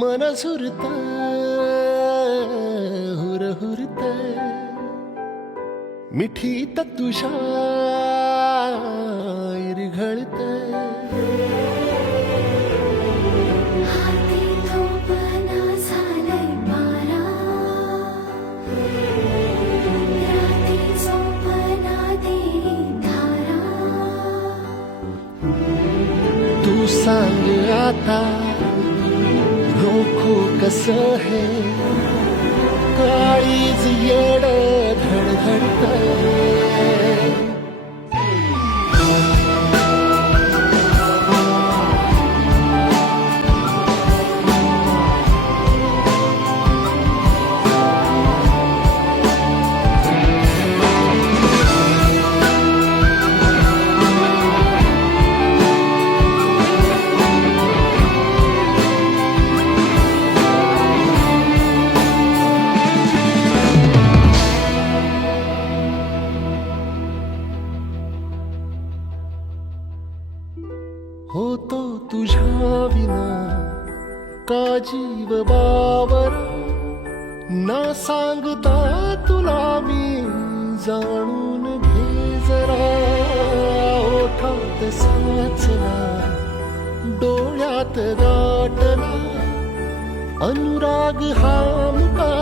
मन झुरत हुरहुरत मिठीत तुझ्या इरघळत हाती झोपना झालंय पारा, राती झोपना दे धारा. तू सांग आता रोखो कसं है काळीज येड धडधडतंय. होतो तुझ्या विना का जीव बावरा, ना सांगता तुला मी जाणून घे जरा. ओठात साचला डोळ्यात दाटला अनुराग हा मुका